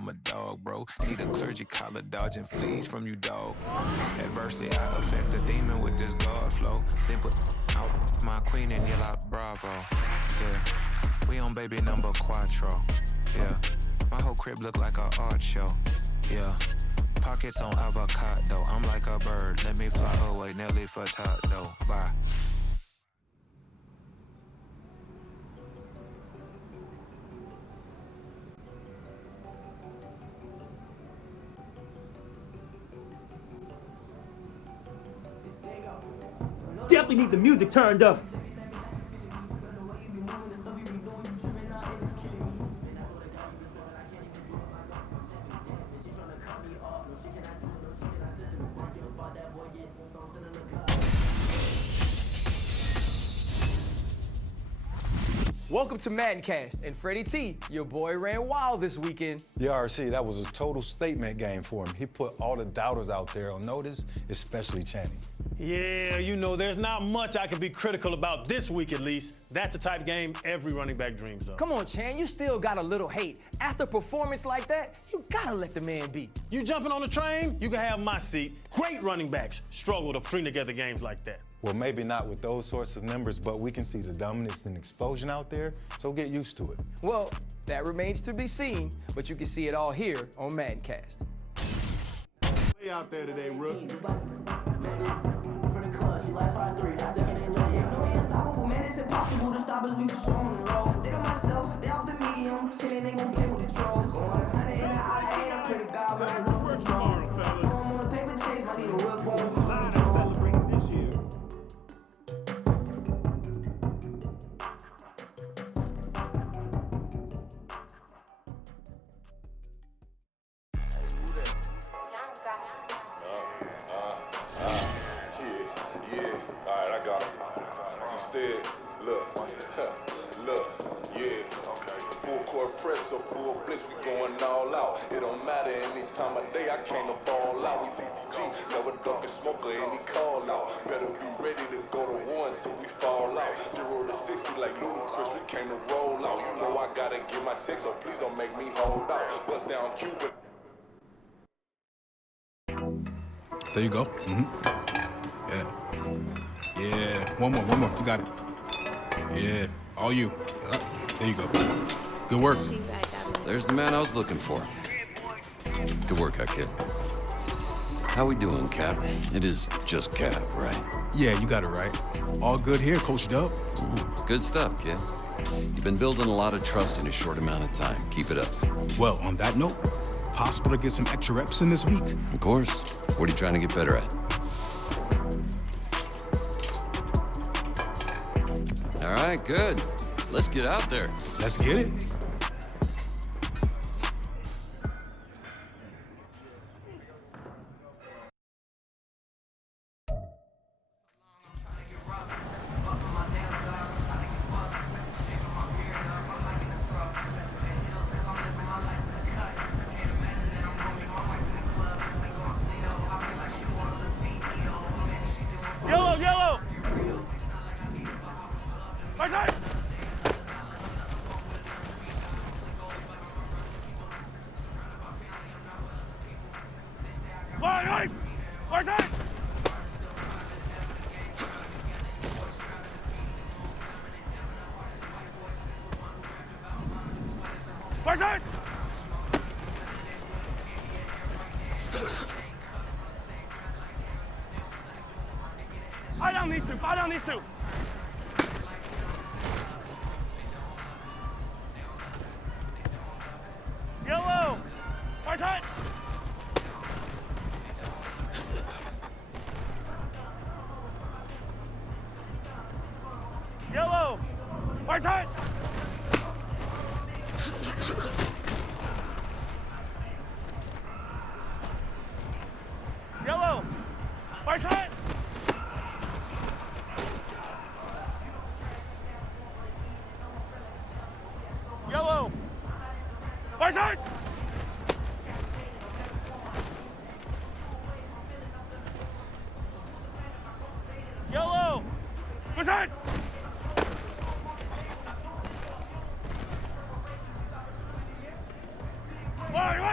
I'm a dog, bro. Need a clergy collar dodging fleas from you, dog. Adversely, I affect the demon with this guard flow. Then put out my queen and yell out bravo. Yeah, we on baby number quattro. Yeah, my whole crib look like a art show. Yeah, pockets on avocado. I'm like a bird. Let me fly away, Nelly Furtado. Bye. Definitely need the music turned up. Welcome to Maddencast, and Freddie T, your boy ran wild this weekend. Yeah, RC, that was a total statement game for him. He put all the doubters out there on notice, especially Channing. Yeah, you know, there's not much I can be critical about this week at least. That's the type of game every running back dreams of. Come on, Chan, you still got a little hate. After a performance like that, you gotta let the man be. You jumping on the train, you can have my seat. Great running backs struggle to string together games like that. Well, maybe not with those sorts of numbers, but we can see the dominance and explosion out there, so get used to it. Well, that remains to be seen, but you can see it all here on Maddencast. Way out there today, rookie. Impossible to stop us, we for showing the road. Stay to myself, stay off the medium. Chillin', they gon' play with the trolls. Going 100 in the eye, I pray to God when I'm on control. I'm on a paper chase, my little whip on celebrating this year. Yeah, alright, I got him. Instead, look, yeah, okay. Full court press or full blitz, we going all out. It don't matter any time of day, I came to ball out. We TTG, never duck a smoker, any call out. Better be ready to go to one till we fall out. 0 to 60 like Ludacris, we came to roll out. You know I gotta get my check, so please don't make me hold out. Bust down Cuba. There you go. Yeah. Yeah. One more. You got it. Yeah. All you. There you go. Good work. There's the man I was looking for. Good work, kid. How we doing, Cap? It is just Cap, right? Yeah, you got it right. All good here, Coach Dub. Good stuff, kid. You've been building a lot of trust in a short amount of time. Keep it up. Well, on that note, possible to get some extra reps in this week. Of course. What are you trying to get better at? All right, good. Let's get out there. Let's get it. Yellow! Right side! Right side! Right side! Fight down these two! Yellow! Right side! Yellow! Right side! Yellow! Right side!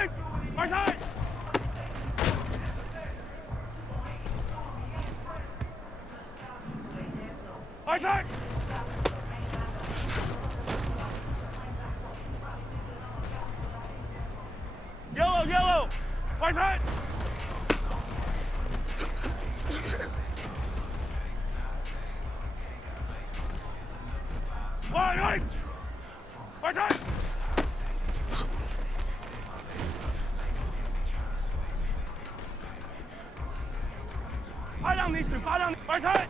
side! Right side! Right side! Yellow, yellow! Right side! Right! Right side! Fire down these two, fire down, right side!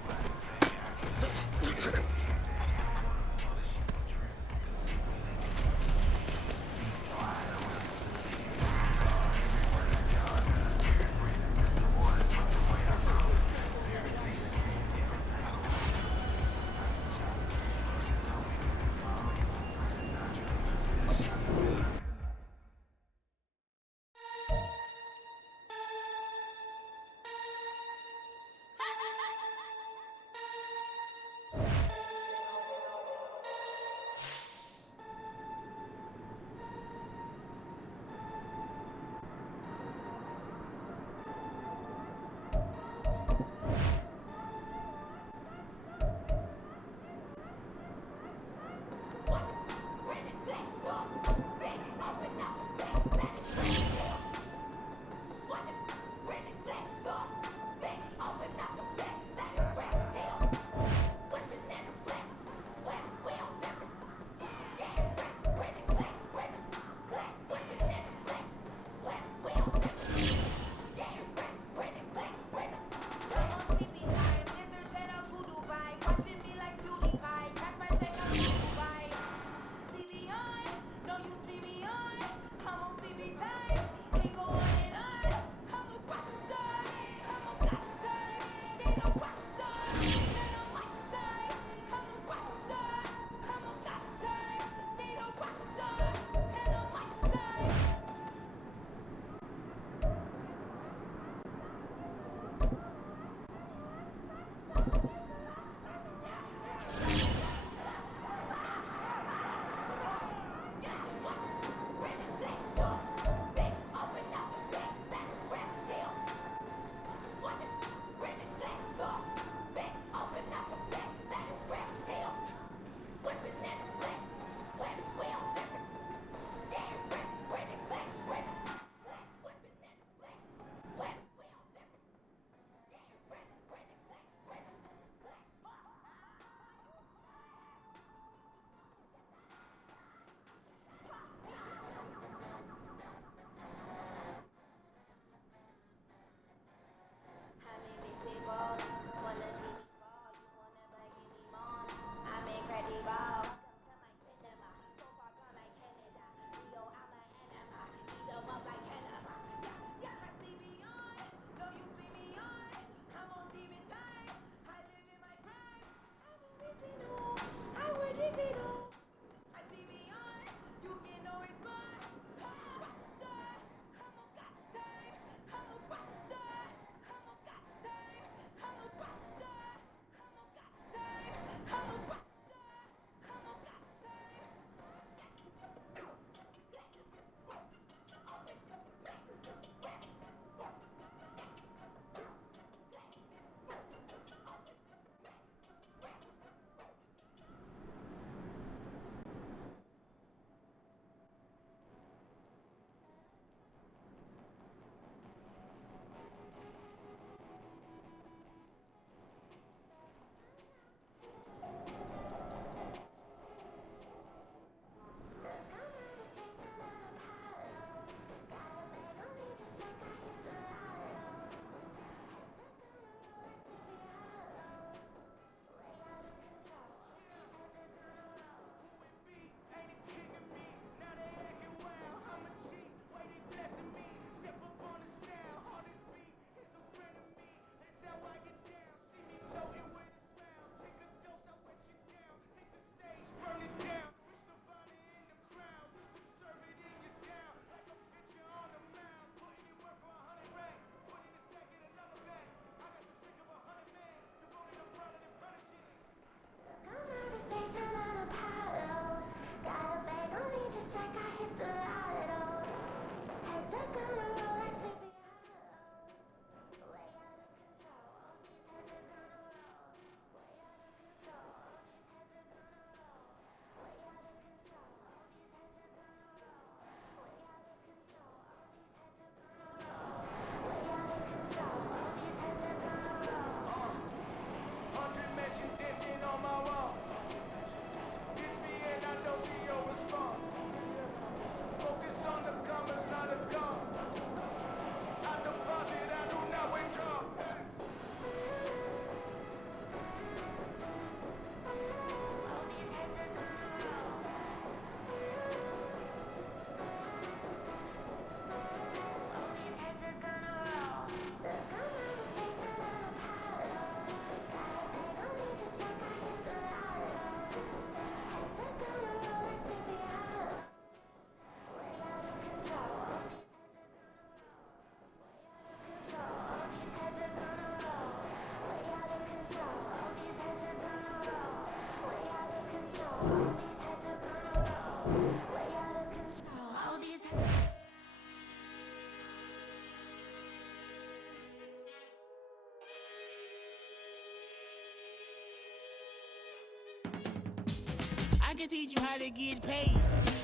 can teach you how to get paid,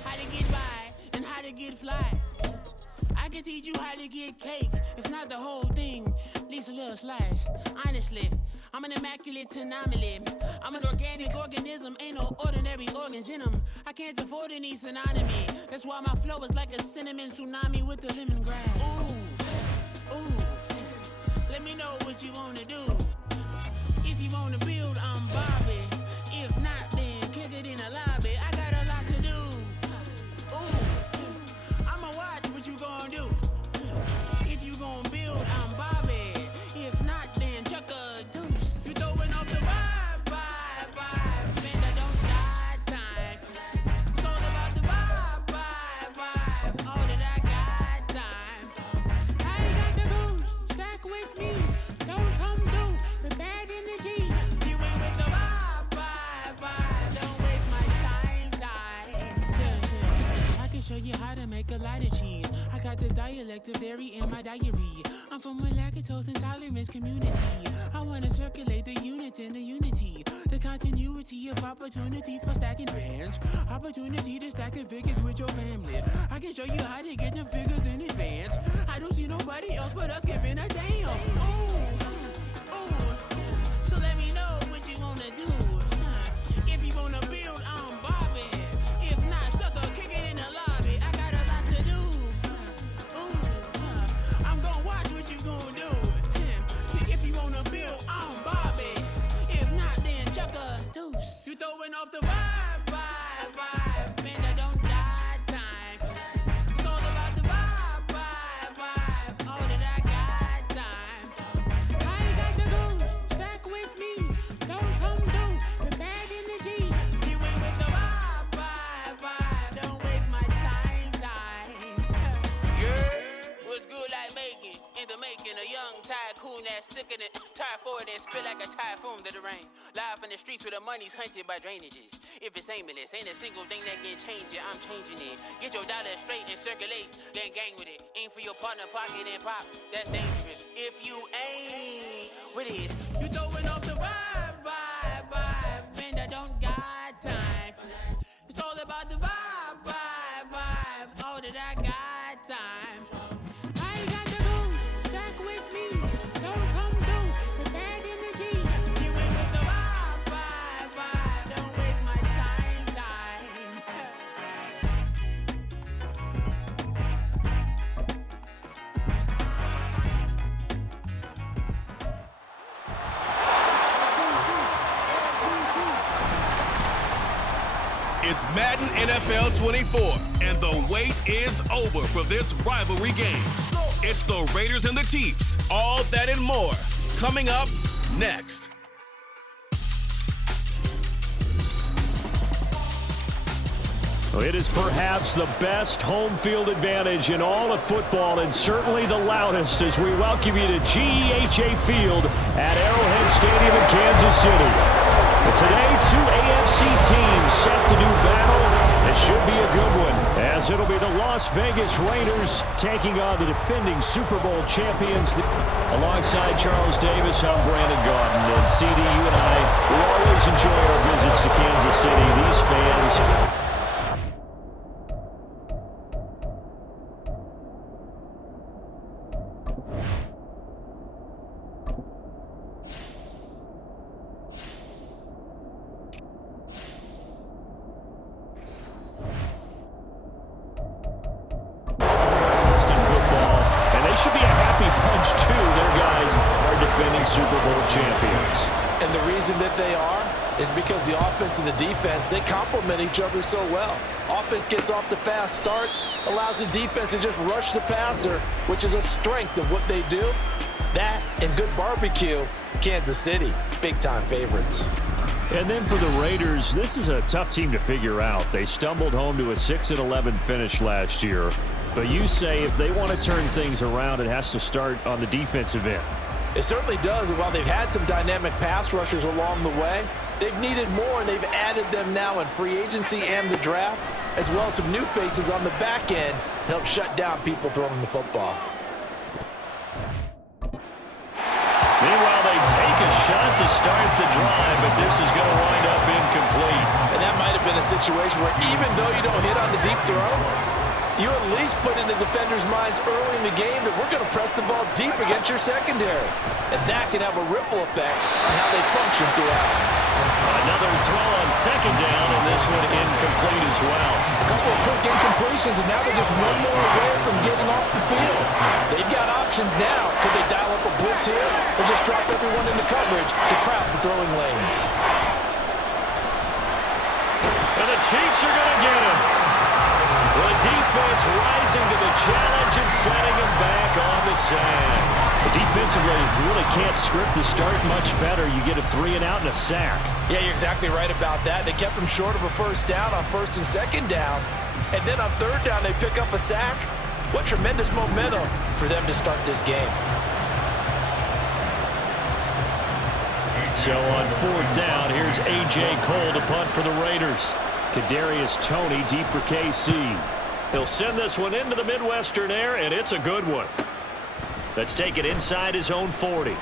how to get by, and how to get fly. I can teach you how to get cake, if not the whole thing, at least a little slice. Honestly, I'm an immaculate anomaly. I'm an organic organism, ain't no ordinary organs in them. I can't afford any synonymy. That's why my flow is like a cinnamon tsunami with the lemongrass. Ooh, ooh, let me know what you wanna do. If you wanna build, I'm Bobby. If not, then kick it in the lobby. I got a lot to do. Ooh, I'ma watch what you gon' do. If you gon' build, I'm Bobby. If not, then chuck a deuce. You throwing off the vibe, man, I don't die time. It's all about the vibe, all that I got time. I got the goose, stack with me. Don't come through with bad energy. You ain't with the vibe, don't waste my time. Yeah. I can show you how to make a lot of cheese. I got the dialect of dairy in my diary. I'm from a lactose intolerance community. I wanna circulate the units in the unity. The continuity of opportunity for stacking bands. Opportunity to stack the figures with your family. I can show you how to get the figures in advance. I don't see nobody else but us giving a damn. Ooh, so let me know what you wanna do. If you wanna build, I'm Bobby. If not, sucker, kick it in the lobby. I got a lot to do. Ooh, I'm gonna watch what you gonna do. See, if you wanna build, I'm Bobby. If not, then chuck a deuce. You throwing off the vibe, man, I don't die time. It's all about the vibe, all that I got time. I got the goose, stack with me. Don't come through with bad energy. You ain't with the vibe, don't waste my time. Yeah, what's good like making? In the making, a young tycoon that's sicker than typhoid and spit like a typhoon to the rain. Live in the streets where the money's hunted by drainages. If it's aimless, ain't a single thing that can change it. I'm changing it. Get your dollar straight and circulate, then gang with it. Aim for your partner pocket and pop. That's dangerous. If you ain't with it, you throwing off the vibe, man, I don't got time. It's all about the vibe, all that I got time. I got the goose, stack with me. Don't come through with bad energy. You ain't with the vibe, don't waste my time. It's Madden NFL 24, and the wait is over for this rivalry game. It's the Raiders and the Chiefs, all that and more, coming up next. It is perhaps the best home field advantage in all of football, and certainly the loudest as we welcome you to GEHA Field at Arrowhead Stadium in Kansas City. And today, two AFC teams set to do battle. It should be a good one, as it'll be the Las Vegas Raiders taking on the defending Super Bowl champions. Alongside Charles Davis, I'm Brandon Gaudin. And CD, you and I, we always enjoy our visits to Kansas City. These fans... And the reason that they are is because the offense and the defense, they complement each other so well. Offense gets off to fast starts, allows the defense to just rush the passer, which is a strength of what they do. That and good barbecue, Kansas City, big-time favorites. And then for the Raiders, this is a tough team to figure out. They stumbled home to a 6-11 finish last year. But you say if they want to turn things around, it has to start on the defensive end. It certainly does, and while they've had some dynamic pass rushers along the way, they've needed more, and they've added them now in free agency and the draft, as well as some new faces on the back end to help shut down people throwing the football. Meanwhile, they take a shot to start the drive, but this is going to wind up incomplete. And that might have have been a situation where even though you don't hit on the deep throw, you at least put in the defenders' minds early in the game that we're going to press the ball deep against your secondary. And that can have a ripple effect on how they function throughout. Another throw on second down, and this one incomplete as well. A couple of quick incompletions, and now they're just one more away from getting off the field. They've got options now. Could they dial up a blitz here or just drop everyone into coverage to crowd the throwing lanes? And the Chiefs are going to get him. The defense rising to the challenge and setting him back on the sand. Defensively, you really can't script the start much better. You get a 3-and-out and a sack. Yeah, you're exactly right about that. They kept him short of a first down on first and second down. And then on third down, they pick up a sack. What tremendous momentum for them to start this game. So on fourth down, here's A.J. Cole to punt for the Raiders. Kadarius Toney deep for KC. He'll send this one into the Midwestern air, and it's a good one. Let's take it inside his own 40. Oh,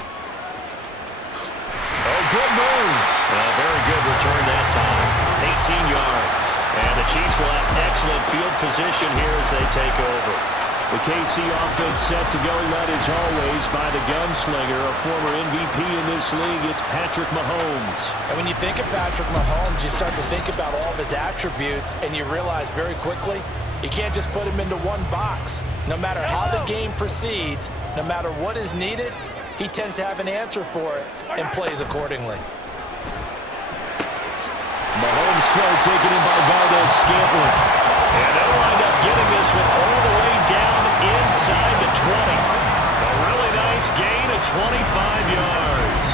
good move. Very good return that time. 18 yards. And the Chiefs will have excellent field position here as they take over. The KC offense set to go, led as always by the gunslinger, a former MVP in this league. It's Patrick Mahomes. And when you think of Patrick Mahomes, you start to think about all of his attributes, and you realize very quickly you can't just put him into one box. No matter how the game proceeds, no matter what is needed, he tends to have an answer for it and plays accordingly. Mahomes' throw taken in by Valdez-Scantling. And they'll wind up getting this one all the way down inside the 20. A really nice gain of 25 yards.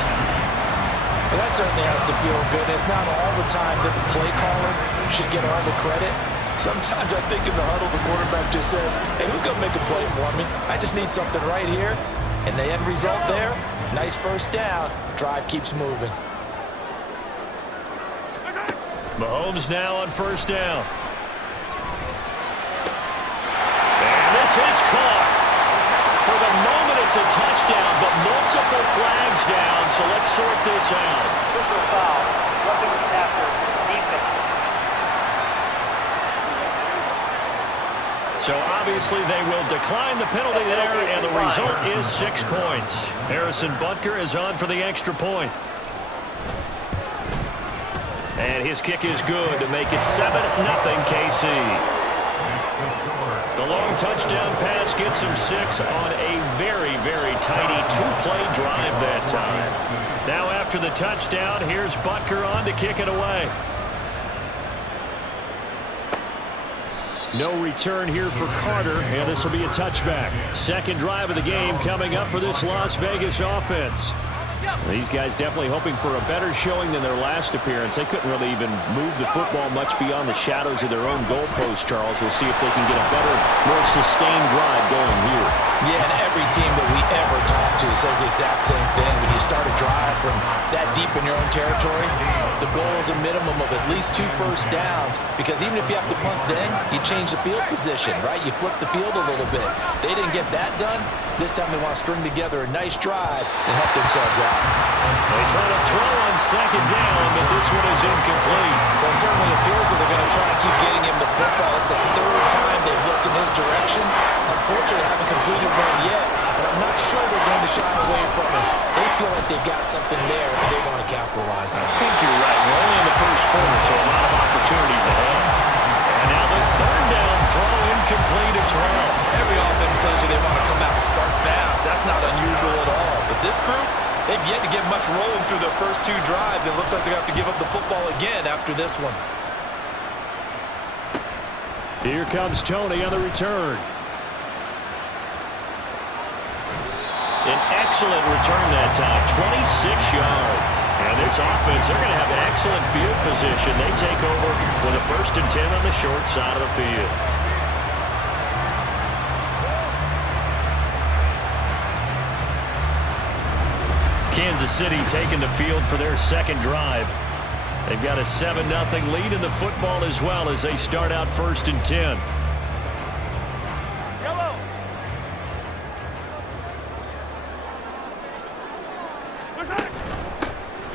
Well, that certainly has to feel good. It's not all the time that the play caller should get all the credit. Sometimes I think in the huddle, the quarterback just says, hey, who's going to make a play for me? I just need something right here. And the end result there, nice first down. Drive keeps moving. Mahomes now on first down. And this is caught. For the moment, it's a touchdown, but multiple flags down, so let's sort this out. Personal foul, roughing the passer, defense. So obviously they will decline the penalty there, and the result is 6 points. Harrison Butker is on for the extra point. And his kick is good to make it 7-0 KC. The long touchdown pass gets him 6 on a very, very tidy two-play drive that time. Now after the touchdown, here's Butker on to kick it away. No return here for Carter, and this will be a touchback. Second drive of the game coming up for this Las Vegas offense. These guys definitely hoping for a better showing than their last appearance. They couldn't really even move the football much beyond the shadows of their own goalpost, Charles. We'll see if they can get a better, more sustained drive going here. Yeah, and every team that we ever talk to says the exact same thing. When you start a drive from that deep in your own territory, the goal is a minimum of at least 2 first downs, because even if you have to punt then, you change the field position, right? You flip the field a little bit. They didn't get that done. This time they want to string together a nice drive and help themselves out. They try to throw on second down, but this one is incomplete. Well, it certainly appears that they're going to try to keep getting him the football. It's the 3rd time they've looked in his direction. Unfortunately, they haven't completed one yet, but I'm not sure they're going to shy away from him. They feel like they've got something there, and they want to capitalize on it. I think you're right. We're only in the first quarter, so a lot of opportunities ahead. And now the 3rd down throw incomplete as well. Every offense tells you they want to come out and start fast. That's not unusual at all. But this group, they've yet to get much rolling through their first 2 drives. It looks like they're going to have to give up the football again after this one. Here comes Toney on the return. An excellent return that time, 26 yards. And this offense, they're going to have excellent field position. They take over with a 1st and 10 on the short side of the field. Kansas City taking the field for their second drive. They've got a 7-0 lead in the football as well as they start out 1st and 10.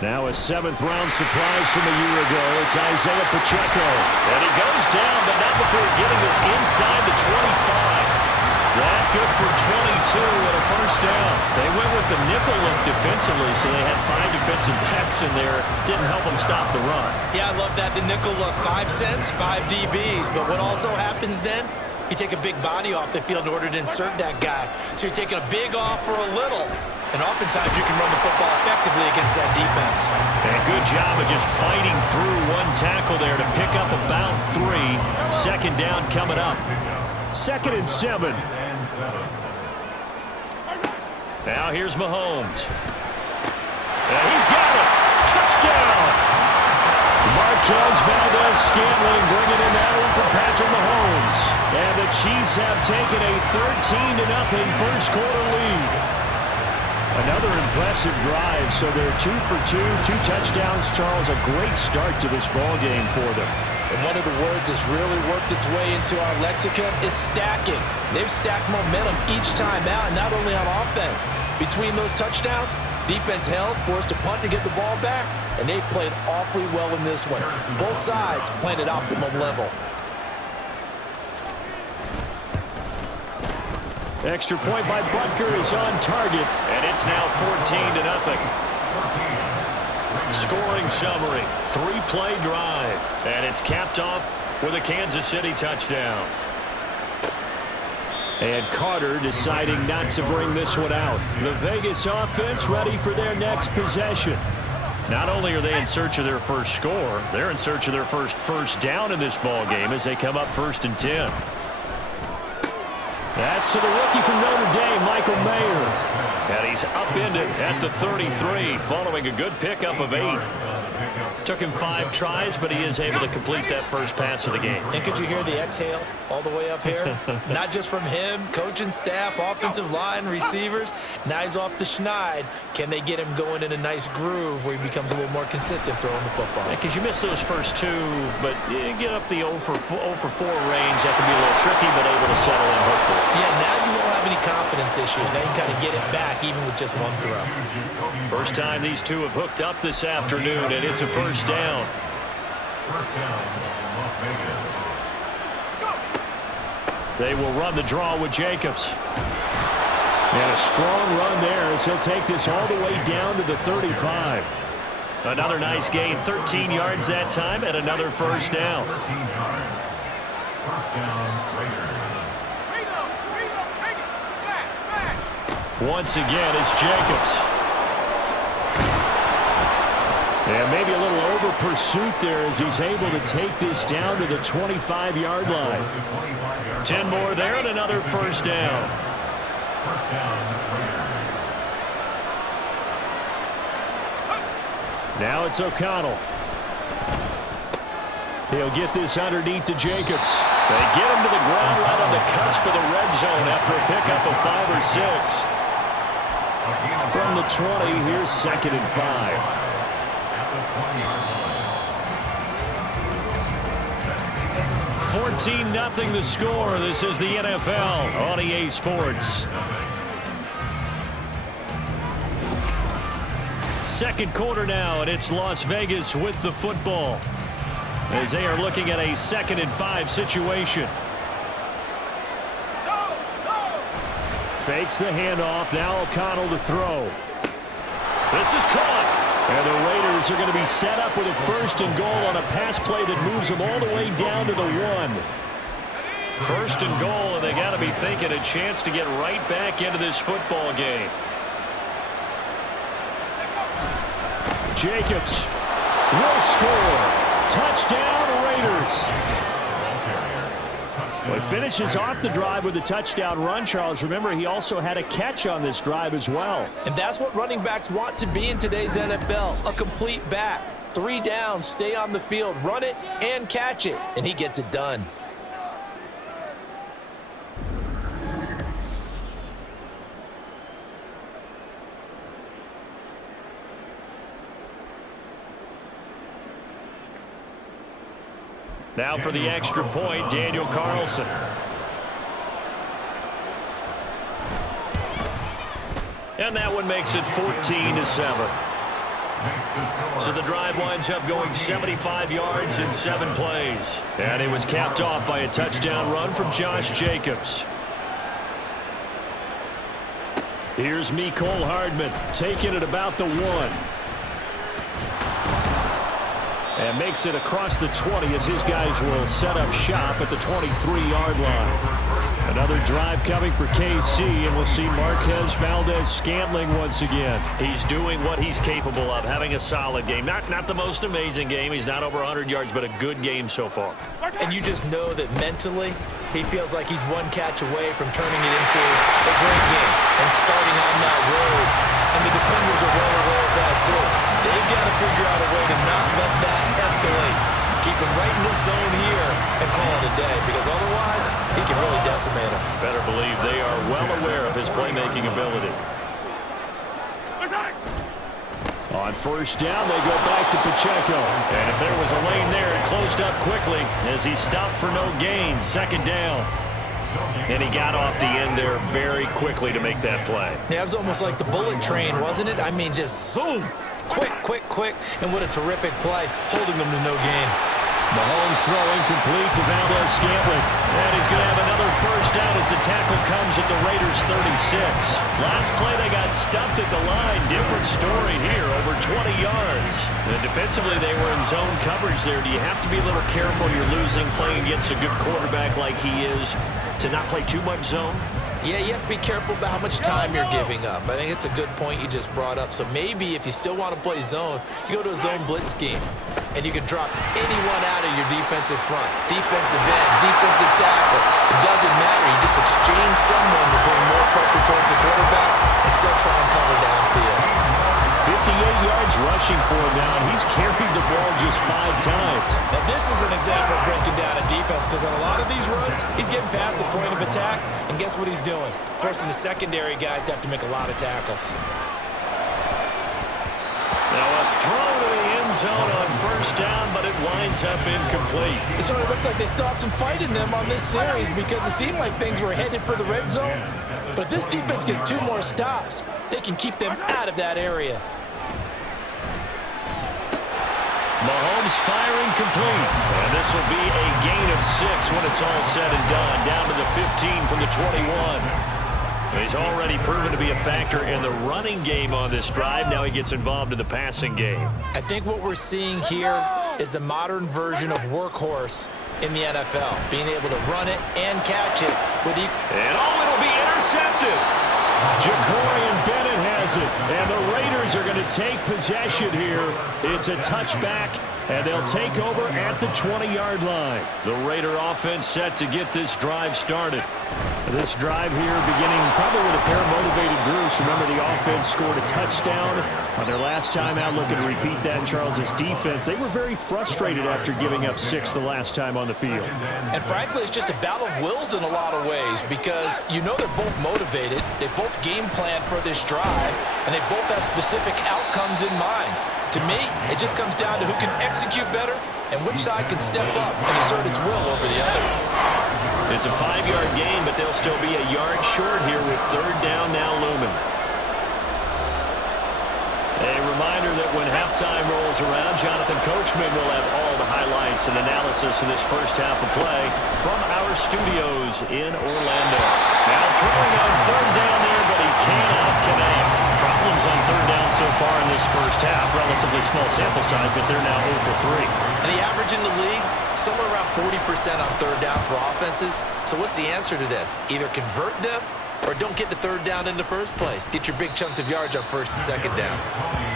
Now a 7th-round surprise from a year ago. It's Isaiah Pacheco. And he goes down, but not before getting this inside the 25. That good for 22 and a first down. They went with the nickel look defensively, so they had 5 defensive backs in there. Didn't help them stop the run. Yeah, I love that. The nickel look, 5 cents, 5 DBs. But what also happens then, you take a big body off the field in order to insert that guy. So you're taking a big off for a little. And oftentimes you can run the football effectively against that defense. And a good job of just fighting through one tackle there to pick up about 3. 2nd down coming up. 2nd and 7. Now here's Mahomes. And he's got it. Touchdown. Marquez Valdez-Scantling bringing in that one for Patrick Mahomes. And the Chiefs have taken a 13-0 first quarter lead. Another impressive drive, so they're 2 for 2, 2 touchdowns. Charles, a great start to this ball game for them. And one of the words that's really worked its way into our lexicon is stacking. They've stacked momentum each time out, and not only on offense. Between those touchdowns, defense held, forced a punt to get the ball back, and they played awfully well in this one. Both sides playing at optimum level. Extra point by Butker is on target, and it's now 14-0. Scoring summary, 3-play drive, and it's capped off with a Kansas City touchdown. And Carter deciding not to bring this one out. The Vegas offense ready for their next possession. Not only are they in search of their first score, they're in search of their first down in this ball game as they come up 1st and 10. That's to the rookie from Notre Dame, Michael Mayer. And he's upended at the 33 following a good pickup of 8. Took him 5 tries, but he is able to complete that first pass of the game. And could you hear the exhale all the way up here? Not just from him, coaching staff, offensive line, receivers. Now he's off the schneid. Can they get him going in a nice groove where he becomes a little more consistent throwing the football? Because you miss those first 2, but you get up the 0 for 4 range. That can be a little tricky, but able to settle in, hopefully. Yeah, now you won't have any confidence issues. Now you can kind of get it back even with just 1 throw. First time these two have hooked up this afternoon, and it's a first down. They will run the draw with Jacobs. And a strong run there as he'll take this all the way down to the 35. Another nice gain, 13 yards that time, and another first down. Once again, it's Jacobs. And maybe a little over pursuit there as he's able to take this down to the 25-yard line. 10 more there and another first down. Now it's O'Connell. He'll get this underneath to Jacobs. They get him to the ground right on the cusp of the red zone after a pickup of 5 or 6. From the 20, here's 2nd and 5. 14-0 the score. This is the NFL on EA Sports. Second quarter now, and it's Las Vegas with the football as they are looking at a 2nd and 5 situation. Fakes the handoff. Now O'Connell to throw. This is caught. And the Raiders are going to be set up with a 1st and goal on a pass play that moves them all the way down to the 1. 1st and goal, and they got to be thinking a chance to get right back into this football game. Jacobs will score. Touchdown, Raiders. Well, he finishes off the drive with a touchdown run, Charles. Remember, he also had a catch on this drive as well. And that's what running backs want to be in today's NFL, a complete back. 3 down, stay on the field, run it, and catch it. And he gets it done. Now for the extra point, Daniel Carlson. And that one makes it 14-7. So the drive winds up going 75 yards in 7 plays. And it was capped off by a touchdown run from Josh Jacobs. Here's Mecole Hardman taking it about the 1. And makes it across the 20 as his guys will set up shop at the 23-yard line. Another drive coming for KC, and we'll see Marquez Valdez-Scantling once again. He's doing what he's capable of, having a solid game. Not the most amazing game. He's not over 100 yards, but a good game so far. And you just know that mentally, he feels like he's one catch away from turning it into a great game and starting on that road. And the defenders are well aware of that, too. They've got to figure out a way to not let that escalate. Keep him right in this zone here and call it a day, because otherwise he can really decimate him. Better believe they are well aware of his playmaking ability. On first down, they go back to Pacheco. And if there was a lane there, it closed up quickly as he stopped for no gain. Second down. And he got off the end there very quickly to make that play. Yeah, it was almost like the bullet train, wasn't it? I mean, just zoom. Quick. And what a terrific play, holding them to no gain. Mahomes throw incomplete to Valdez-Scantling. And he's going to have another first down as the tackle comes at the Raiders' 36. Last play, they got stuffed at the line. Different story here, over 20 yards. And defensively, they were in zone coverage there. Do you have to be a little careful? You're losing, playing against a good quarterback like he is, to not play too much zone? Yeah, you have to be careful about how much time you're giving up. I think it's a good point you just brought up. So maybe if you still want to play zone, you go to a zone blitz scheme. And you can drop anyone out of your defensive front. Defensive end, defensive tackle. It doesn't matter. You just exchange someone to bring more pressure towards the quarterback and still try and cover downfield. 58 yards rushing for him now, and he's carried the ball just 5 times. Now this is an example of breaking down a defense, because on a lot of these runs, he's getting past the point of attack, and guess what he's doing? Forcing the secondary guys to have to make a lot of tackles. Now a throw to the end zone on first down, but it winds up incomplete. It sort of looks like they stopped some fight in them on this series, because it seemed like things were headed for the red zone. But if this defense gets 2 more stops, they can keep them out of that area. Mahomes firing complete. And this will be a gain of 6 when it's all said and done. Down to the 15 from the 21. He's already proven to be a factor in the running game on this drive. Now he gets involved in the passing game. I think what we're seeing here is the modern version of workhorse in the NFL, being able to run it and catch it with and it'll be intercepted. Jacorian Bennett has it, and the Raiders are going to take possession here. It's a touchback, and they'll take over at the 20-yard line. The Raider offense set to get this drive started. This drive here beginning probably with a pair of motivated groups. Remember, the offense scored a touchdown on their last time out, looking to repeat that in Charles's defense. They were very frustrated after giving up 6 the last time on the field. And frankly, it's just a battle of wills in a lot of ways, because you know they're both motivated. They both game plan for this drive, and they both have specific outcomes in mind. To me, it just comes down to who can execute better and which side can step up and assert its will over the other. It's a 5-yard gain, but they'll still be a yard short here with third down now looming. A reminder that when halftime rolls around, Jonathan Coachman will have all the highlights and analysis of this first half of play from our studios in Orlando. Now throwing on third down there, but he cannot connect. Problems on third down so far in this first half. Relatively small sample size, but they're now 0 for 3. And the average in the league, somewhere around 40% on third down for offenses. So what's the answer to this? Either convert them or don't get to third down in the first place. Get your big chunks of yards on first and second down.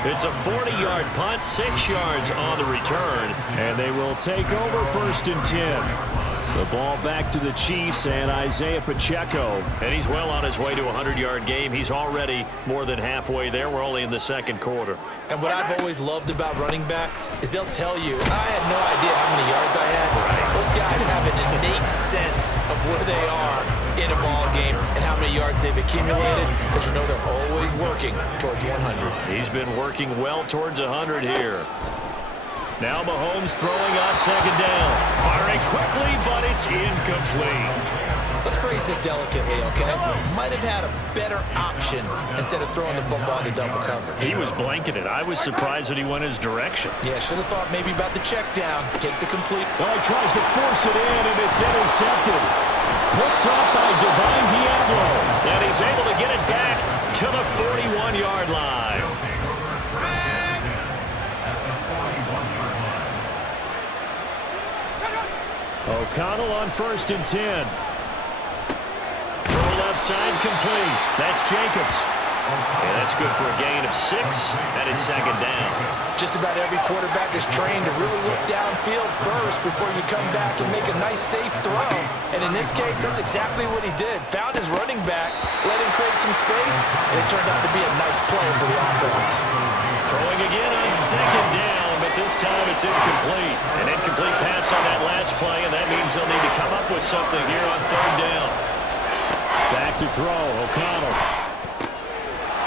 It's a 40-yard punt, 6 yards on the return, and they will take over first and 10. The ball back to the Chiefs and Isaiah Pacheco. And he's well on his way to a 100-yard game. He's already more than halfway there. We're only in the second quarter. And what I've always loved about running backs is they'll tell you, I had no idea how many yards I had. Right. Those guys have an innate sense of where they are in a ball game and how many yards they've accumulated, because you know they're always working towards 100. He's been working well towards 100 here. Now Mahomes throwing on second down. Firing quickly, but it's incomplete. Let's phrase this delicately, okay? Might have had a better option instead of throwing the football into double coverage. He was blanketed. I was surprised that he went his direction. Yeah, should have thought maybe about the check down. Take the complete. Well, he tries to force it in, and it's intercepted. Picked up by Divine Diablo. And he's able to get it back to the 41-yard line. O'Connell on 1st and 10. Throw left side complete. That's Jacobs. And that's good for a gain of 6, and it's 2nd down. Just about every quarterback is trained to really look downfield first before you come back and make a nice, safe throw. And in this case, that's exactly what he did. Found his running back, let him create some space, and it turned out to be a nice play for the offense. Throwing again on 2nd down, but this time it's incomplete. An incomplete pass on that last play, and that means they'll need to come up with something here on 3rd down. Back to throw, O'Connell.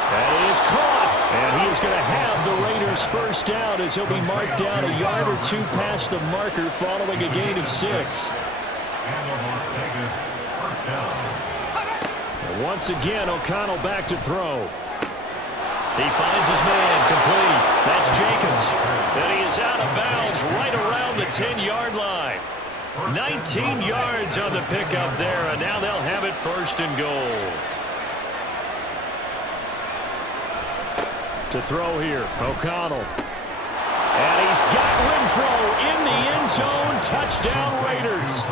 That is caught, and he is going to have the Raiders' 1st down as he'll be marked down a yard or 2 past the marker following a gain of 6. And once again, O'Connell back to throw. He finds his man, complete. That's Jacobs. And he is out of bounds right around the 10-yard line. 19 yards on the pickup there, and now they'll have it 1st and goal. To throw here, O'Connell. And he's got Renfro in the end zone. Touchdown, Raiders.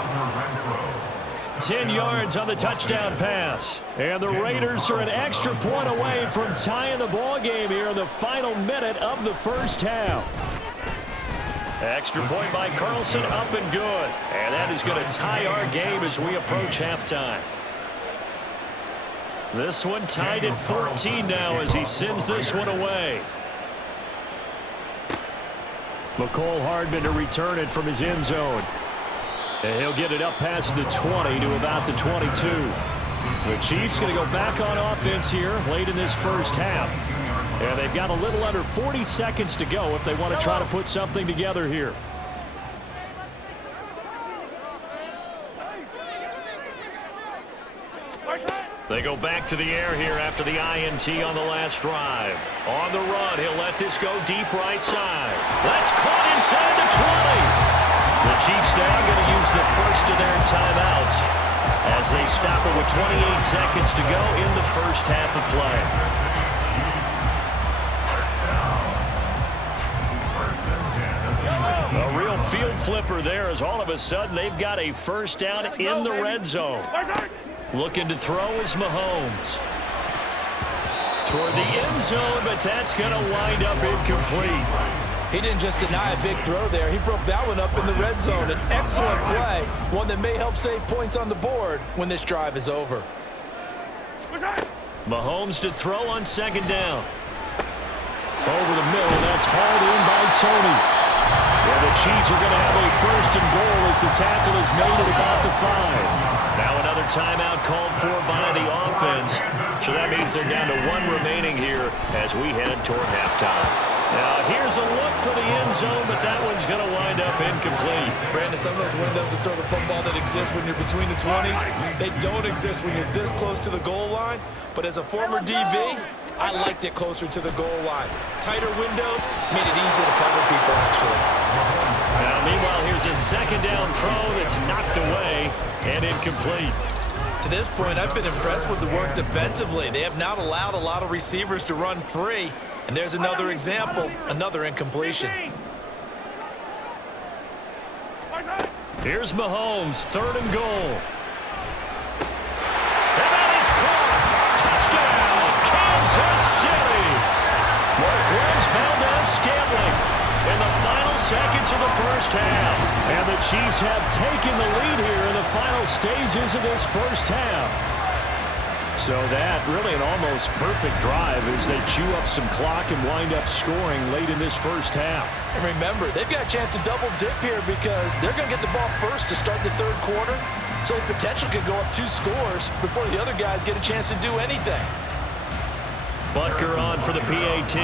10 yards on the touchdown pass. And the Raiders are an extra point away from tying the ball game here in the final minute of the 1st half. Extra point by Carlson, up and good. And that is going to tie our game as we approach halftime. This one tied at 14 now as he sends this one away. McCole Hardman to return it from his end zone. And he'll get it up past the 20 to about the 22. The Chiefs going to go back on offense here late in this 1st half. And they've got a little under 40 seconds to go if they want to try to put something together here. They go back to the air here after the INT on the last drive. On the run, he'll let this go deep right side. That's caught inside the 20. The Chiefs now going to use the 1st of their timeouts as they stop it with 28 seconds to go in the 1st half of play. A real field flipper there as all of a sudden they've got a 1st down in the red zone. Looking to throw is Mahomes. Toward the end zone, but that's going to wind up incomplete. He didn't just deny a big throw there. He broke that one up in the red zone. An excellent play, one that may help save points on the board when this drive is over. Mahomes to throw on 2nd down. Over the middle, that's hauled in by Tony. And the Chiefs are going to have a 1st and goal as the tackle is made at about the 5. Now another timeout called for by the offense. So that means they're down to 1 remaining here as we head toward halftime. Now here's a look for the end zone, but that one's going to wind up incomplete. Brandon, some of those windows to throw the football that exist when you're between the 20s, they don't exist when you're this close to the goal line. But as a former DB, I liked it closer to the goal line. Tighter windows made it easier to cover people, actually. Now, meanwhile, here's a 2nd down throw that's knocked away and incomplete. To this point, I've been impressed with the work defensively. They have not allowed a lot of receivers to run free. And there's another example, another incompletion. Here's Mahomes, 3rd and goal. And that is caught. Touchdown, Kansas City. Marquez Valdez-Scantling in the final seconds of the 1st half. And the Chiefs have taken the lead here in the final stages of this 1st half. So that really an almost perfect drive as they chew up some clock and wind up scoring late in this 1st half. And remember, they've got a chance to double dip here because they're going to get the ball first to start the 3rd quarter. So the potential could go up 2 scores before the other guys get a chance to do anything. Butker on for the PAT.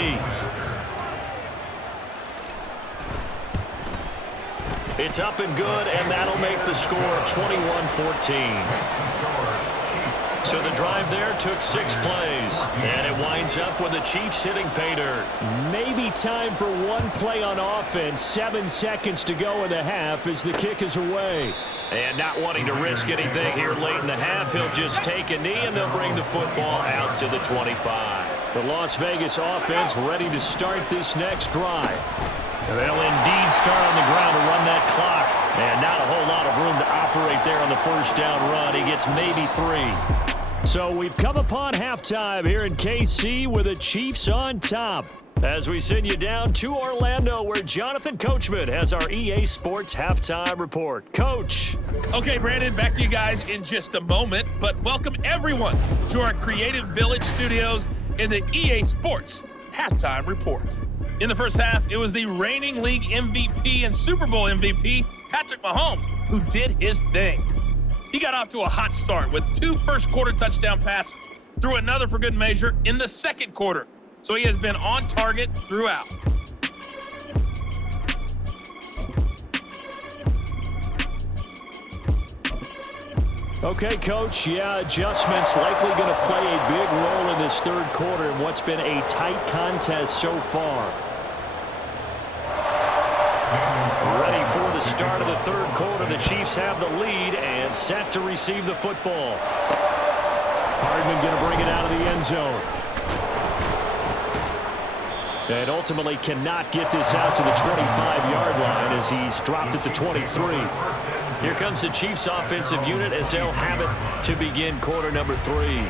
It's up and good, and that'll make the score 21-14. So the drive there took 6 plays, and it winds up with the Chiefs hitting pay dirt. Maybe time for one play on offense. 7 seconds to go in the half as the kick is away. And not wanting to risk anything here late in the half, he'll just take a knee, and they'll bring the football out to the 25. The Las Vegas offense ready to start this next drive. They'll indeed start on the ground to run that clock. And not a whole lot of room to operate there on the first down run. He gets maybe 3. So we've come upon halftime here in KC with the Chiefs on top. As we send you down to Orlando, where Jonathan Coachman has our EA Sports halftime report. Coach. Okay, Brandon, back to you guys in just a moment. But welcome everyone to our Creative Village studios in the EA Sports halftime report. In the first half, it was the reigning league MVP and Super Bowl MVP, Patrick Mahomes, who did his thing. He got off to a hot start with 2 first-quarter touchdown passes, threw another for good measure in the second quarter. So he has been on target throughout. Okay, Coach, adjustments likely going to play a big role in this third quarter in what's been a tight contest so far. Ready for the start of the third quarter. The Chiefs have the lead and set to receive the football. Hardman going to bring it out of the end zone. And ultimately cannot get this out to the 25-yard line as he's dropped at the 23. Here comes the Chiefs offensive unit as they'll have it to begin quarter number 3.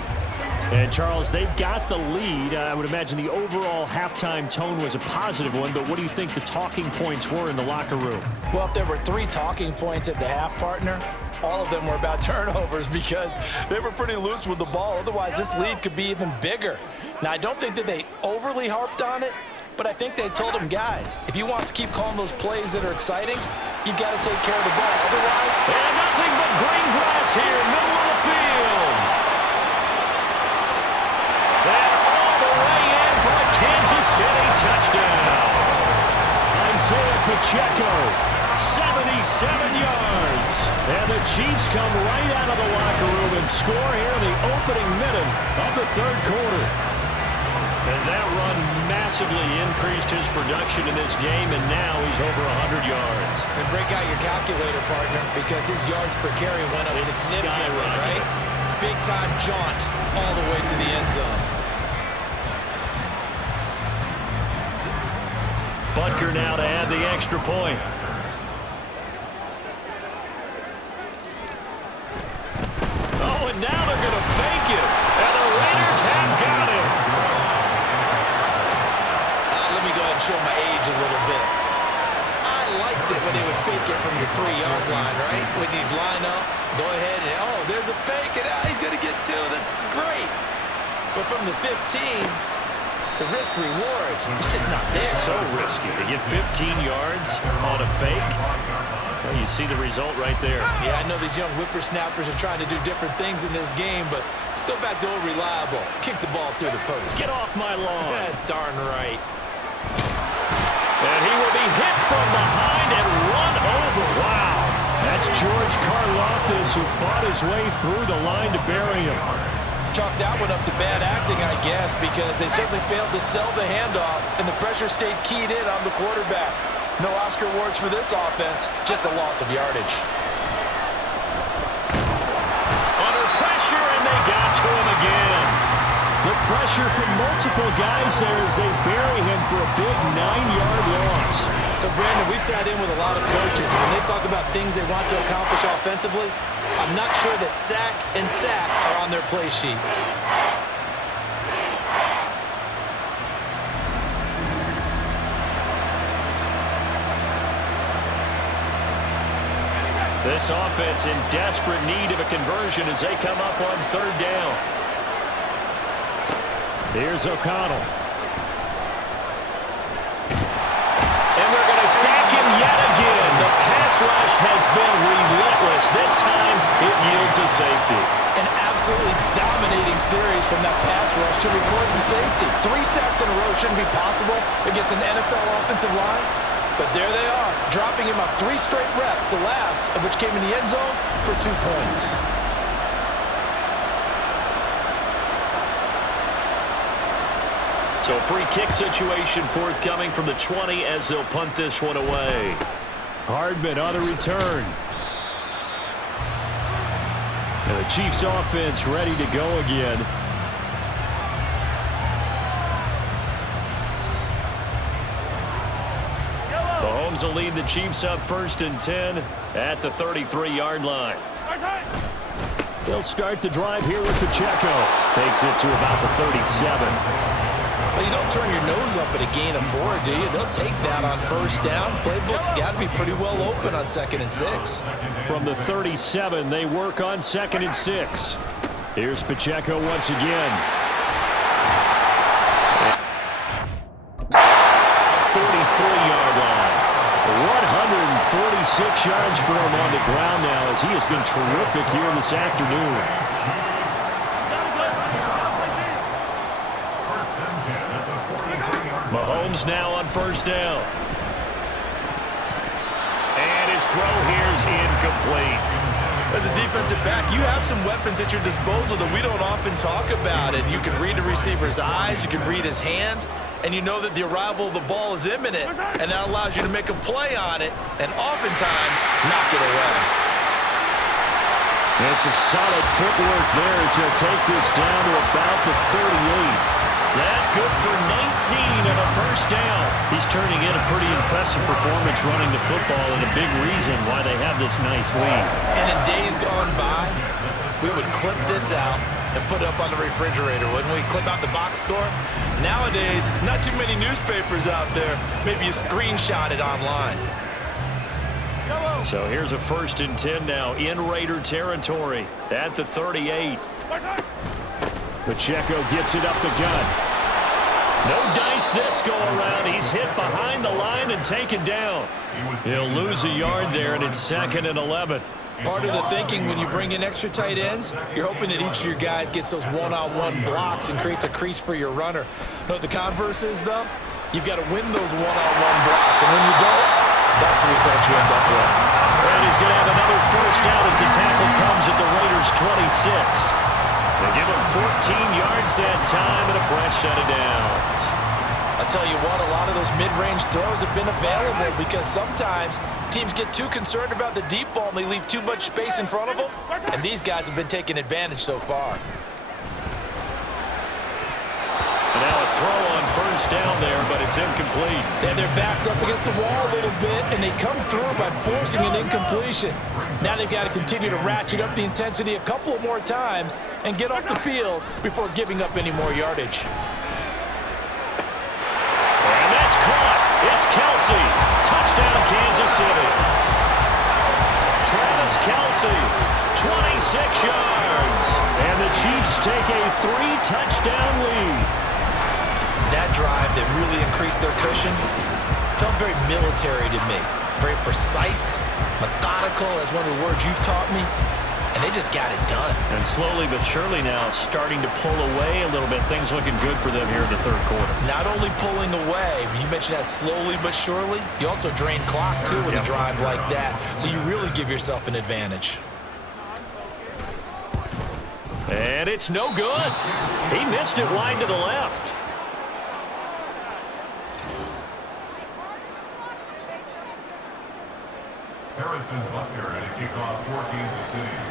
And, Charles, they've got the lead. I would imagine the overall halftime tone was a positive one, but what do you think the talking points were in the locker room? Well, if there were 3 talking points at the half, partner, all of them were about turnovers because they were pretty loose with the ball. Otherwise, this lead could be even bigger. Now, I don't think that they overly harped on it, but I think they told them, guys, if you want to keep calling those plays that are exciting, you've got to take care of the ball. Otherwise, and nothing but green grass here, middle of the field. And all the way in for a Kansas City touchdown. Isaiah Pacheco, 77 yards. And the Chiefs come right out of the locker room and score here in the opening minute of the third quarter. And that run massively increased his production in this game, and now he's over 100 yards. And break out your calculator, partner, because his yards per carry went up significantly, right? Big-time jaunt all the way to the end zone. Butker now to add the extra point. Oh, and now they're going to fake it. And the Raiders have got it. Let me go ahead and show my age a little bit. I liked it when they would fake it from the 3-yard line, right? When you'd line up, go ahead and, oh, there's a fake, and he's going to get 2. That's great. But from the 15, the risk-reward is just not there. So risky to get 15 yards on a fake. Well, you see the result right there. Yeah, I know these young whippersnappers are trying to do different things in this game, but let's go back to old reliable. Kick the ball through the post. Get off my lawn. That's darn right. And he will be hit from behind and run over. Wow. That's George Karlaftis, who fought his way through the line to bury him. Chalk that one up to bad acting, I guess, because they certainly failed to sell the handoff, and the pressure stayed keyed in on the quarterback. No Oscar awards for this offense, just a loss of yardage. Under pressure, and they got to him again. The pressure from multiple guys there as they bury him for a big 9-yard loss. So, Brandon, we've sat in with a lot of coaches, and when they talk about things they want to accomplish offensively, I'm not sure that sack and sack are on their play sheet. This offense in desperate need of a conversion as they come up on third down. Here's O'Connell. And they're going to sack him yet again. The pass rush has been relentless. This time, it yields a safety. An absolutely dominating series from that pass rush to record the safety. 3 sacks in a row shouldn't be possible against an NFL offensive line. But there they are, dropping him up 3 straight reps, the last of which came in the end zone for 2 points. So free kick situation forthcoming from the 20 as they'll punt this one away. Hardman on the return. And the Chiefs offense ready to go again. Mahomes will lead the Chiefs up 1st and 10 at the 33-yard line. They'll start the drive here with Pacheco. Takes it to about the 37. Well, you don't turn your nose up at a gain of 4, do you? They'll take that on 1st down. Playbook's got to be pretty well open on 2nd and 6. From the 37, they work on 2nd and 6. Here's Pacheco once again. 43-yard line. 146 yards for him on the ground now as he has been terrific here this afternoon. Mahomes now on 1st down. And his throw here is incomplete. As a defensive back, you have some weapons at your disposal that we don't often talk about. And you can read the receiver's eyes, you can read his hands, and you know that the arrival of the ball is imminent. And that allows you to make a play on it and oftentimes knock it away. And some solid footwork there as he'll take this down to about the 38. That good for 19 and a 1st down. He's turning in a pretty impressive performance running the football and a big reason why they have this nice lead. And in days gone by, we would clip this out and put it up on the refrigerator, wouldn't we? Clip out the box score. Nowadays, not too many newspapers out there. Maybe you screenshot it online. So here's a 1st and 10 now in Raider territory at the 38. Pacheco gets it up the gut. No dice this go around. He's hit behind the line and taken down. He'll lose a yard there, and it's 2nd and 11. Part of the thinking when you bring in extra tight ends, you're hoping that each of your guys gets those one-on-one blocks and creates a crease for your runner. You know what the converse is, though? You've got to win those one-on-one blocks, and when you don't, that's the result you end up with. And he's going to have another 1st down as the tackle comes at the Raiders' 26. They give him 14 yards that time and a fresh set of downs. I'll tell you what, a lot of those mid-range throws have been available because sometimes teams get too concerned about the deep ball and they leave too much space in front of them, and these guys have been taking advantage so far. And now a throw on 1st down there, but it's incomplete. They have their backs up against the wall a little bit, and they come through by forcing an incompletion. Now they've got to continue to ratchet up the intensity a couple of more times and get off the field before giving up any more yardage. And that's caught. It's Kelsey. Touchdown, Kansas City. Travis Kelsey, 26 yards. And the Chiefs take a 3-touchdown lead. That drive that really increased their cushion felt very military to me. Very precise, methodical, that's one of the words you've taught me, and they just got it done. And slowly but surely now starting to pull away a little bit. Things looking good for them here in the 3rd quarter. Not only pulling away, but you mentioned that slowly but surely. You also drain clock, too, with a drive like that, so you really give yourself an advantage. And it's no good. He missed it wide to the left.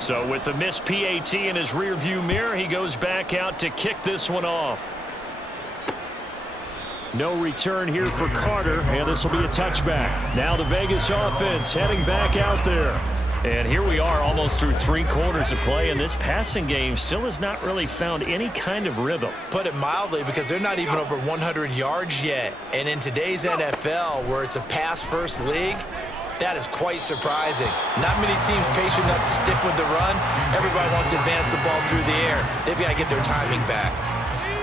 So with the missed PAT in his rearview mirror, he goes back out to kick this one off. No return here for Carter, and this will be a touchback. Now the Vegas offense heading back out there. And here we are almost through 3 quarters of play, and this passing game still has not really found any kind of rhythm. Put it mildly, because they're not even over 100 yards yet. And in today's NFL, where it's a pass-first league, that is quite surprising. Not many teams patient enough to stick with the run. Everybody wants to advance the ball through the air. They've got to get their timing back.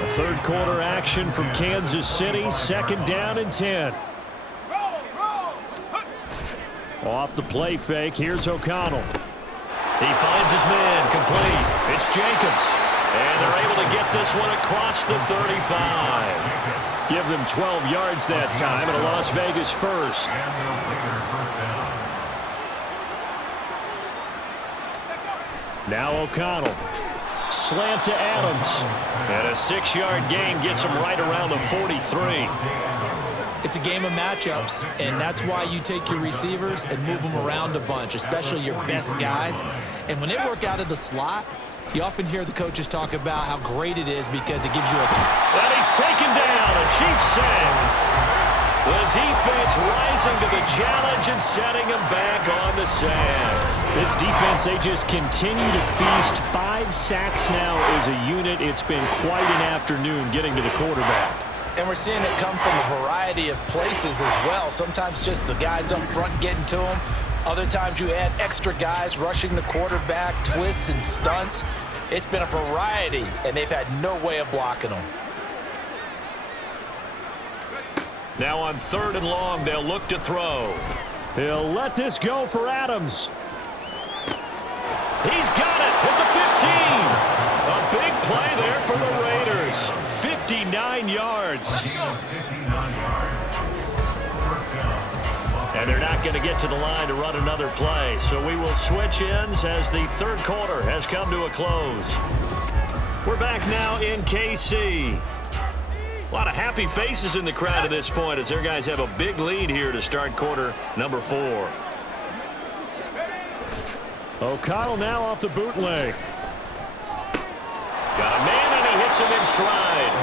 A 3rd quarter action from Kansas City, 2nd down and 10. Off the play fake, here's O'Connell. He finds his man, complete. It's Jacobs. And they're able to get this one across the 35. Give them 12 yards that time and a Las Vegas first. Now O'Connell. Slant to Adams. And a 6-yard gain gets him right around the 43. It's a game of matchups, and that's why you take your receivers and move them around a bunch, especially your best guys. And when they work out of the slot, you often hear the coaches talk about how great it is because it gives you a... And he's taken down, a Chiefs sack. The defense rising to the challenge and setting him back on the sand. This defense, they just continue to feast. 5 sacks now as a unit. It's been quite an afternoon getting to the quarterback. And we're seeing it come from a variety of places as well. Sometimes just the guys up front getting to him. Other times you add extra guys rushing the quarterback, twists and stunts. It's been a variety, and they've had no way of blocking them. Now on 3rd and long, they'll look to throw. He'll let this go for Adams. He's got it at the 15. A big play there for the Raiders. 59 yards. And they're not going to get to the line to run another play. So we will switch ends as the 3rd quarter has come to a close. We're back now in KC. A lot of happy faces in the crowd at this point as their guys have a big lead here to start quarter number 4. O'Connell now off the bootleg. Got a man and he hits him in stride.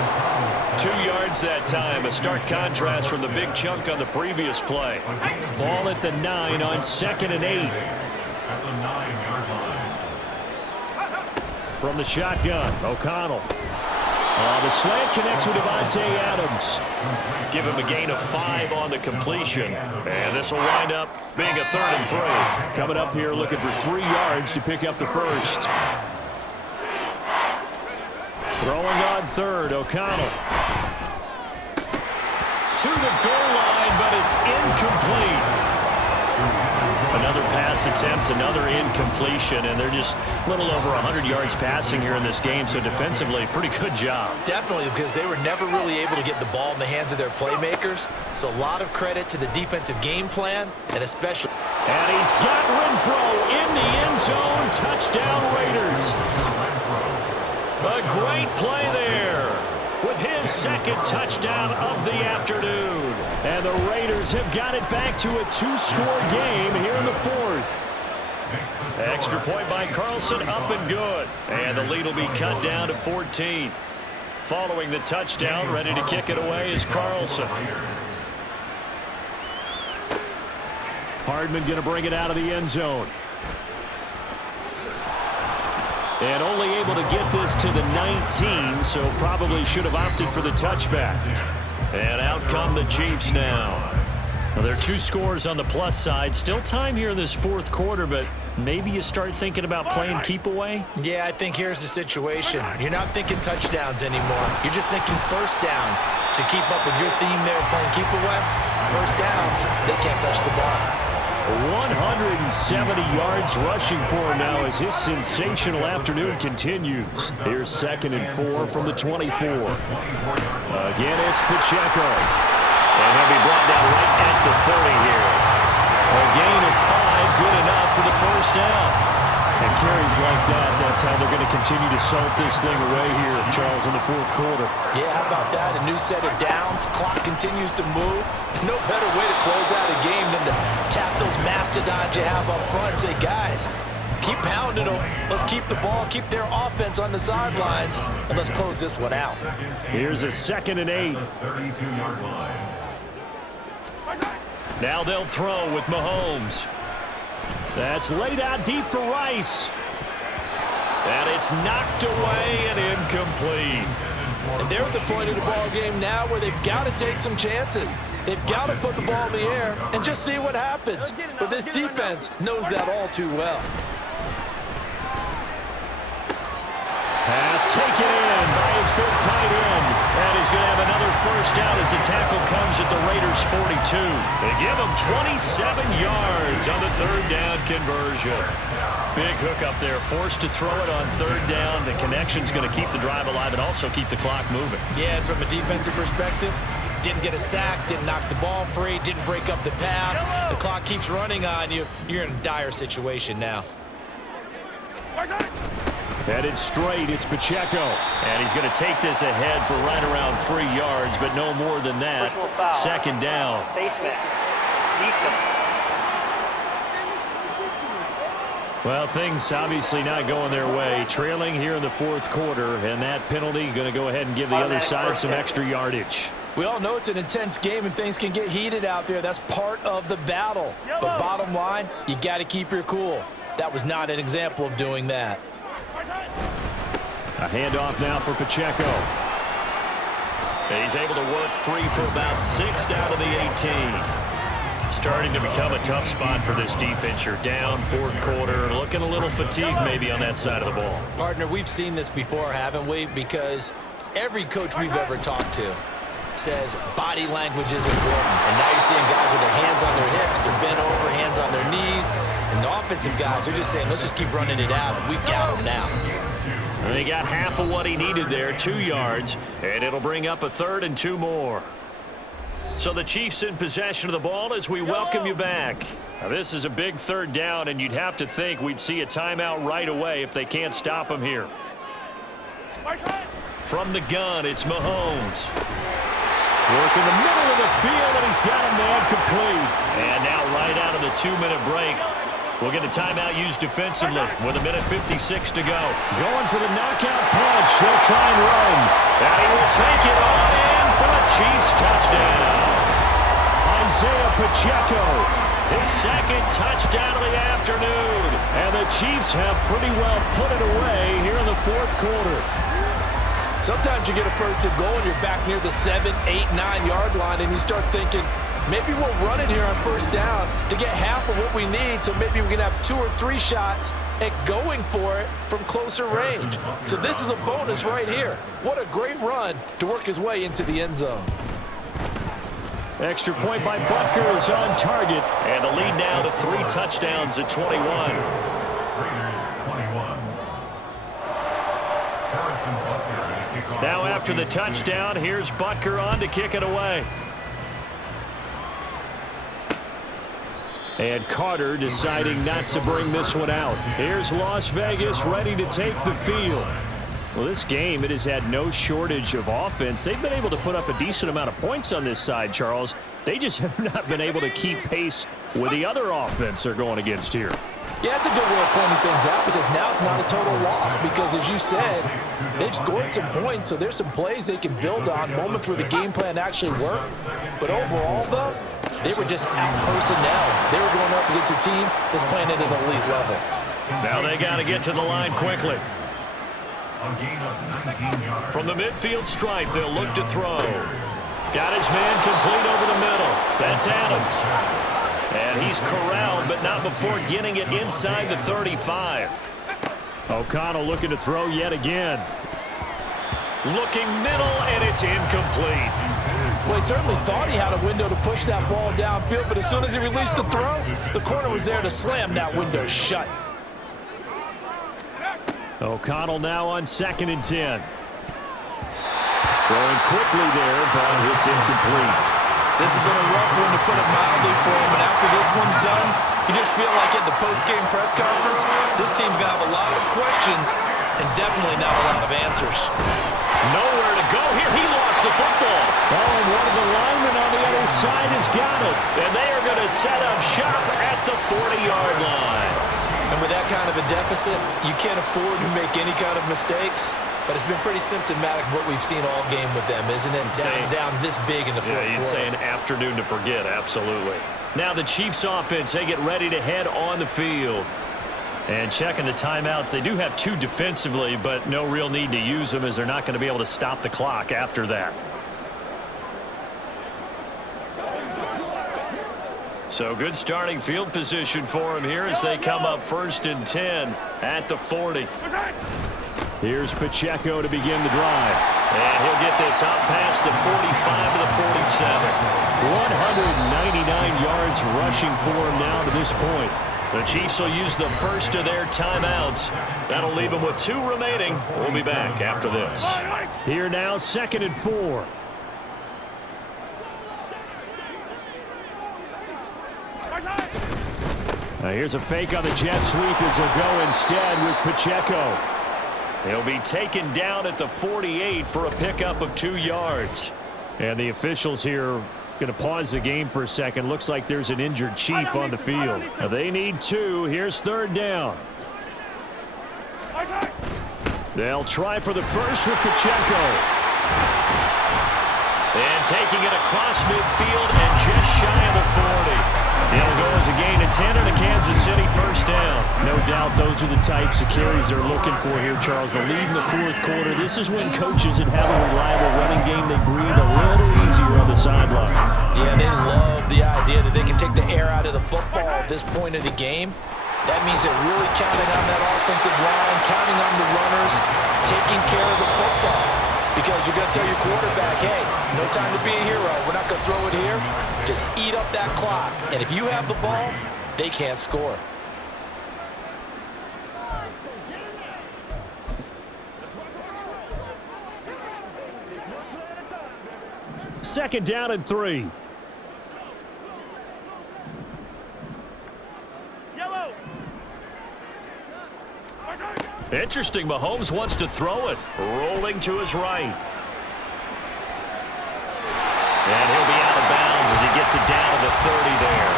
2 yards that time. A stark contrast from the big chunk on the previous play. Ball at the 9 on 2nd and 8. From the shotgun, O'Connell. The slant connects with Devontae Adams. Give him a gain of 5 on the completion. And this will wind up being a 3rd and 3. Coming up here looking for 3 yards to pick up the first. Throwing on 3rd, O'Connell. To the goal line, but it's incomplete. Another pass attempt, another incompletion, and they're just a little over 100 yards passing here in this game, so defensively, pretty good job. Definitely, because they were never really able to get the ball in the hands of their playmakers, so a lot of credit to the defensive game plan, and especially... And he's got Renfro in the end zone. Touchdown, Raiders. A great play there with his 2nd touchdown of the afternoon. And the Raiders have got it back to a 2-score game here in the 4th. Extra point by Carlson, up and good. And the lead will be cut down to 14. Following the touchdown, ready to kick it away is Carlson. Hardman going to bring it out of the end zone. And only able to get this to the 19, so probably should have opted for the touchback. And out come the Chiefs now. Well, there are 2 scores on the plus side. Still time here in this 4th quarter, but maybe you start thinking about playing keep away? Yeah, I think here's the situation. You're not thinking touchdowns anymore. You're just thinking first downs. To keep up with your theme there playing keep away, first downs, they can't touch the ball. 170 yards rushing for him now as his sensational afternoon continues. Here's 2nd and 4 from the 24. Again, it's Pacheco. And he'll be brought down right at the 30 here. A gain of 5, good enough for the first down. And carries like that, that's how they're going to continue to salt this thing away here, Charles, in the 4th quarter. Yeah, how about that? A new set of downs. Clock continues to move. No better way to close out a game than to tap those mastodons you have up front and say, guys, keep pounding them. Let's keep the ball, keep their offense on the sidelines, and let's close this one out. Here's a 2nd and 8. Now they'll throw with Mahomes. That's laid out deep for Rice. And it's knocked away and incomplete. And they're at the point of the ball game now where they've got to take some chances. They've got to put the ball in the air and just see what happens. But this defense knows that all too well. Pass taken in by his big tight end. And he's going to have another first down as the tackle comes at the Raiders 42. They give them 27 yards on the third down conversion. Big hook up there, forced to throw it on third down. The connection's going to keep the drive alive and also keep the clock moving. Yeah, and from a defensive perspective, didn't get a sack, didn't knock the ball free, didn't break up the pass. The clock keeps running on you. You're in a dire situation now. Headed straight, it's Pacheco. And he's going to take this ahead for right around 3 yards, but no more than that. Second down. Basement. Defense. Well, things obviously not going their way. Trailing here in the fourth quarter, and that penalty going to go ahead and give the other side some extra yardage. We all know it's an intense game and things can get heated out there. That's part of the battle. But bottom line, you got to keep your cool. That was not an example of doing that. A handoff now for Pacheco. And he's able to work free for about 6 down to the 18. Starting to become a tough spot for this defense. You're down fourth quarter, looking a little fatigued maybe on that side of the ball. Partner, we've seen this before, haven't we? Because every coach we've ever talked to says body language is important. And now you're seeing guys with their hands on their hips, they're bent over, hands on their knees. And the offensive guys are just saying, let's just keep running it out, and we've got them now. And they got half of what he needed there, 2 yards, and it'll bring up a 3rd and 2 more. So the Chiefs in possession of the ball as we welcome you back. Now this is a big third down, and you'd have to think we'd see a timeout right away if they can't stop him here. From the gun, it's Mahomes. Working the middle of the field, and he's got a man complete. And now right out of the 2-minute break, we'll get a timeout used defensively with 1:56 to go. Going for the knockout punch. They'll try and run. And he will take it all in for a Chiefs touchdown. Isaiah Pacheco, his second touchdown of the afternoon. And the Chiefs have pretty well put it away here in the fourth quarter. Sometimes you get a first and goal and you're back near the 7, 8, 9 yard line and you start thinking, maybe we'll run it here on first down to get half of what we need, so maybe we can have 2 or 3 shots at going for it from closer range. So this is a bonus right here. What a great run to work his way into the end zone. Extra point by Butker is on target. And the lead now to 3 touchdowns at 21. Now after the touchdown, here's Butker on to kick it away. And Carter deciding not to bring this one out. Here's Las Vegas ready to take the field. Well, this game, it has had no shortage of offense. They've been able to put up a decent amount of points on this side, Charles. They just have not been able to keep pace with the other offense they're going against here. Yeah, that's a good way of pointing things out because now it's not a total loss because, as you said, they've scored some points, so there's some plays they can build on, moments where the game plan actually worked. But overall, though, they were just out-personnel. They were going up against a team that's playing at an elite level. Now they got to get to the line quickly. From the midfield stripe, they'll look to throw. Got his man complete over the middle. That's Adams. And he's corralled, but not before getting it inside the 35. O'Connell looking to throw yet again. Looking middle, and it's incomplete. Well, he certainly thought he had a window to push that ball downfield, but as soon as he released the throw, the corner was there to slam that window shut. O'Connell now on 2nd and 10. Throwing quickly there, but it's incomplete. This has been a rough one, to put it mildly, for him, and after this one's done, you just feel like at the post-game press conference, this team's going to have a lot of questions and definitely not a lot of answers. Nowhere to go here. He lost the football. Oh, and one of the linemen on the other side has got it. And they are going to set up shop at the 40-yard line. And with that kind of a deficit, you can't afford to make any kind of mistakes. But it's been pretty symptomatic of what we've seen all game with them, isn't it? Down this big in the fourth quarter. Yeah, you'd say an afternoon to forget, absolutely. Now the Chiefs offense, they get ready to head on the field. And checking the timeouts, they do have 2 defensively, but no real need to use them as they're not going to be able to stop the clock after that. So good starting field position for them here as they come up 1st and 10 at the 40. Here's Pacheco to begin the drive. And he'll get this out past the 45 to the 47. 199 yards rushing for him now to this point. The Chiefs will use the first of their timeouts. That'll leave them with 2 remaining. We'll be back after this. Here now, 2nd and 4. Now here's a fake on the jet sweep as they'll go instead with Pacheco. He'll be taken down at the 48 for a pickup of 2 yards. And the officials here going to pause the game for a second. Looks like there's an injured Chief on the field. Now they need 2. Here's 3rd down. They'll try for the first with Pacheco. And taking it across midfield and just shy of the 40. It'll go as a gain of 10 and a Kansas City first down. No doubt those are the types of carries they're looking for here, Charles. The lead in the 4th quarter. This is when coaches that have a reliable running game, they breathe a little easier on the sideline. Yeah, they love the idea that they can take the air out of the football at this point of the game. That means they're really counting on that offensive line, counting on the runners, taking care of the football. Because you're going to tell your quarterback, hey, no time to be a hero. We're not going to throw it here. Just eat up that clock. And if you have the ball, they can't score. Second down and 3. Interesting, Mahomes wants to throw it. Rolling to his right. And he'll be out of bounds as he gets it down to the 30 there.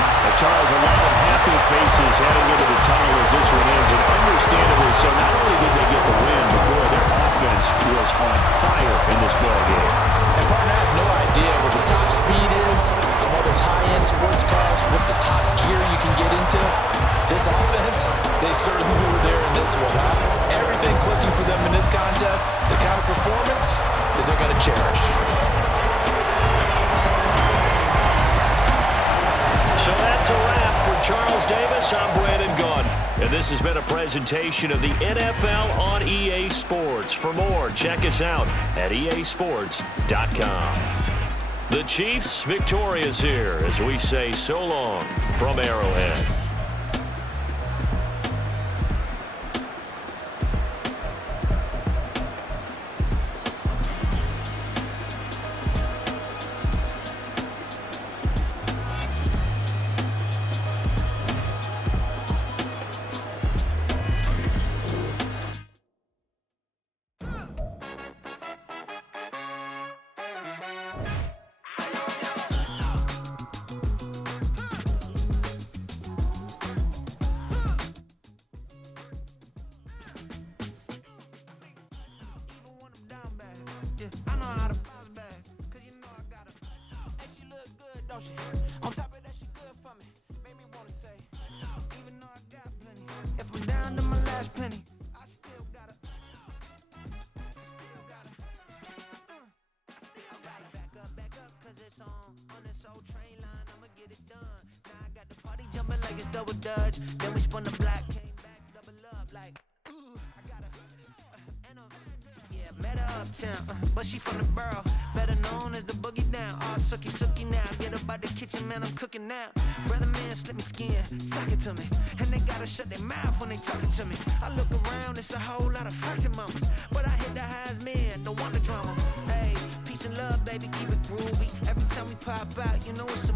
Now, Charles, a lot of happy faces heading into the tunnel as this one ends, and understandably so. Not only did they get the win, but boy, their offense was on fire in this ballgame. And partner, I have no idea what the top speed is on all those high-end sports cars. What's the top gear you can get into? This offense, they certainly were there in this one, huh? Everything clicking for them in this contest, the kind of performance that they're going to cherish. So that's a wrap for Charles Davis. I'm Brandon Gunn. And this has been a presentation of the NFL on EA Sports. For more, check us out at easports.com. The Chiefs victorious here as we say so long from Arrowhead. On top of that, she good for me. Made me wanna say, even though I got plenty, if I'm down to my last penny, I still gotta back up, cause it's on this old train line, I'ma get it done. Now I got the party jumping like it's double dutch. Then we spun the block, came back, double up, like, ooh, I gotta, yeah, met her uptown, but she from the borough, better known as the boogie down. All sucky now, get up out the kitchen, man, I'm cooking now. Brother man, slip me skin, suck it to me. And they gotta shut their mouth when they talking to me. I look around, it's a whole lot of fraction mamas, but I hit the highs, man, don't want the drama. Hey, peace and love, baby, keep it groovy. Every time we pop out, you know it's